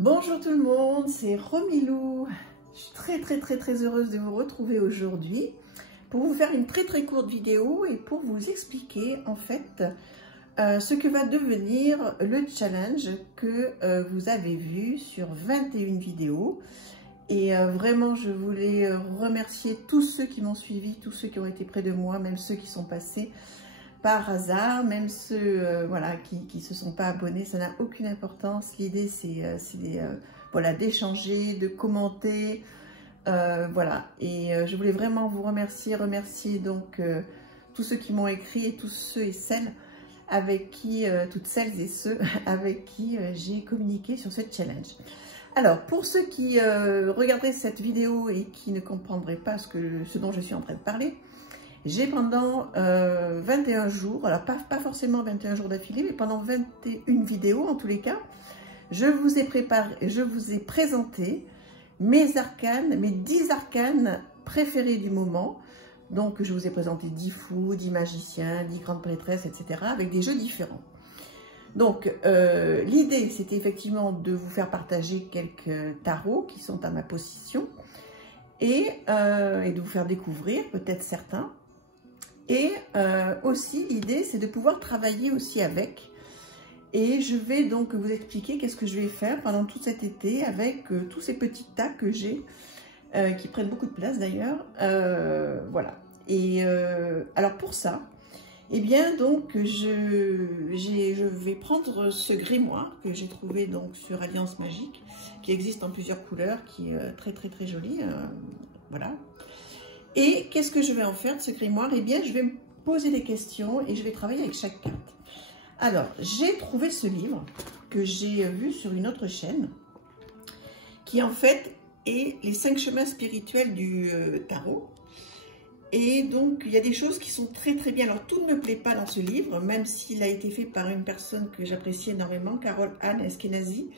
Bonjour tout le monde, c'est Romilou. Je suis très heureuse de vous retrouver aujourd'hui pour vous faire une très courte vidéo et pour vous expliquer en fait ce que va devenir le challenge que vous avez vu sur 21 vidéos. Et vraiment, je voulais remercier tous ceux qui m'ont suivi, tous ceux qui ont été près de moi, même ceux qui sont passés par hasard, même ceux voilà, qui ne se sont pas abonnés, ça n'a aucune importance. L'idée, c'est voilà, d'échanger, de commenter, voilà. Et je voulais vraiment vous remercier donc tous ceux qui m'ont écrit et tous ceux et celles avec qui, toutes celles et ceux avec qui j'ai communiqué sur ce challenge. Alors, pour ceux qui regarderaient cette vidéo et qui ne comprendraient pas ce dont je suis en train de parler, j'ai pendant 21 jours, alors pas forcément 21 jours d'affilée, mais pendant 21 vidéos en tous les cas, je vous ai présenté mes arcanes, mes 10 arcanes préférés du moment. Donc je vous ai présenté 10 fous, 10 magiciens, 10 grandes prêtresses, etc. avec des jeux différents. Donc l'idée c'était effectivement de vous faire partager quelques tarots qui sont à ma possession et de vous faire découvrir peut-être certains. Et aussi, l'idée, c'est de pouvoir travailler aussi avec. Et je vais donc vous expliquer qu'est-ce que je vais faire pendant tout cet été avec tous ces petits tas que j'ai, qui prennent beaucoup de place d'ailleurs. Voilà. Et alors pour ça, eh bien donc, je vais prendre ce grimoire que j'ai trouvé donc sur Alliance Magique, qui existe en plusieurs couleurs, qui est très joli. Voilà. Et qu'est-ce que je vais en faire de ce grimoire? Eh bien, je vais me poser des questions et je vais travailler avec chaque carte. Alors, j'ai trouvé ce livre que j'ai vu sur une autre chaîne, qui en fait est les 5 chemins spirituels du tarot. Et donc, il y a des choses qui sont très bien. Alors, tout ne me plaît pas dans ce livre, même s'il a été fait par une personne que j'apprécie énormément, Carole Anne Eskenazi,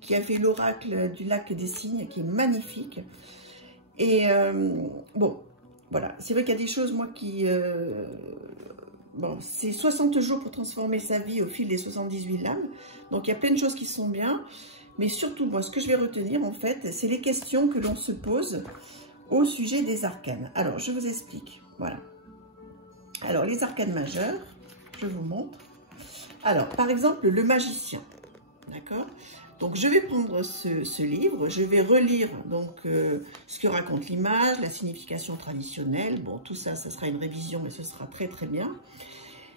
qui a fait l'oracle du lac des cygnes, qui est magnifique. Et bon, voilà, c'est vrai qu'il y a des choses, moi, qui... bon, c'est 60 jours pour transformer sa vie au fil des 78 lames. Donc, il y a plein de choses qui sont bien. Mais surtout, moi, ce que je vais retenir, en fait, c'est les questions que l'on se pose au sujet des arcanes. Alors, je vous explique. Voilà. Alors, les arcanes majeures, je vous montre. Alors, par exemple, le magicien. D'accord ? Donc, je vais prendre ce livre, je vais relire donc ce que raconte l'image, la signification traditionnelle. Bon, tout ça, ça sera une révision, mais ce sera très bien.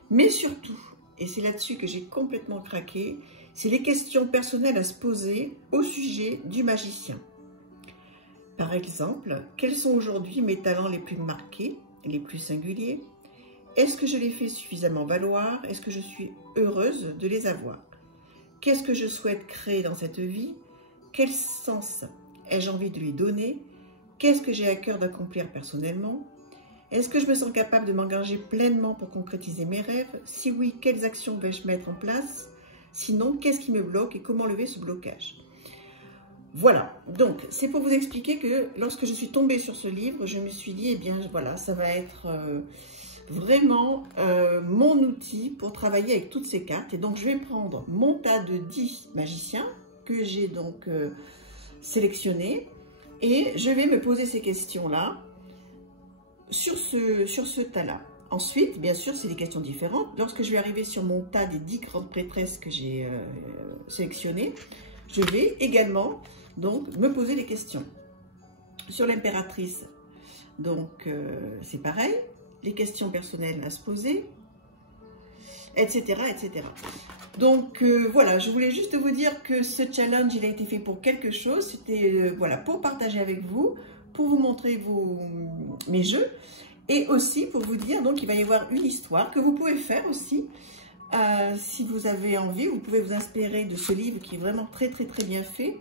Mais surtout, et c'est là-dessus que j'ai complètement craqué, c'est les questions personnelles à se poser au sujet du magicien. Par exemple, quels sont aujourd'hui mes talents les plus marqués, les plus singuliers? Est-ce que je les fais suffisamment valoir? Est-ce que je suis heureuse de les avoir? Qu'est-ce que je souhaite créer dans cette vie? Quel sens ai-je envie de lui donner? Qu'est-ce que j'ai à cœur d'accomplir personnellement? Est-ce que je me sens capable de m'engager pleinement pour concrétiser mes rêves? Si oui, quelles actions vais-je mettre en place? Sinon, qu'est-ce qui me bloque et comment lever ce blocage? Voilà, donc c'est pour vous expliquer que lorsque je suis tombée sur ce livre, je me suis dit, eh bien voilà, ça va être... vraiment mon outil pour travailler avec toutes ces cartes. Et donc je vais prendre mon tas de 10 magiciens que j'ai donc sélectionnés et je vais me poser ces questions là sur ce tas là. Ensuite, bien sûr, c'est des questions différentes. Lorsque je vais arriver sur mon tas des 10 grandes prêtresses que j'ai sélectionnées, je vais également donc me poser des questions sur l'impératrice. Donc c'est pareil, les questions personnelles à se poser, etc. Donc voilà, je voulais juste vous dire que ce challenge, il a été fait pour quelque chose. C'était voilà, pour partager avec vous, pour vous montrer mes jeux, et aussi pour vous dire donc il va y avoir une histoire que vous pouvez faire aussi. Si vous avez envie, vous pouvez vous inspirer de ce livre qui est vraiment très bien fait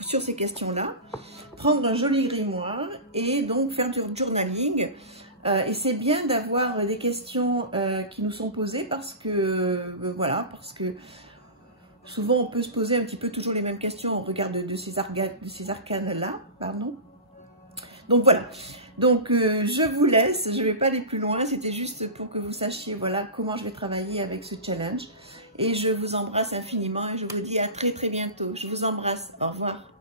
sur ces questions-là. Prendre un joli grimoire et donc faire du journaling. Et c'est bien d'avoir des questions qui nous sont posées parce que, voilà, parce que souvent on peut se poser un petit peu toujours les mêmes questions au regard de ces arcanes-là, pardon. Donc voilà, donc je vous laisse, je ne vais pas aller plus loin, c'était juste pour que vous sachiez voilà, comment je vais travailler avec ce challenge. Et je vous embrasse infiniment et je vous dis à très très bientôt. Je vous embrasse. Au revoir.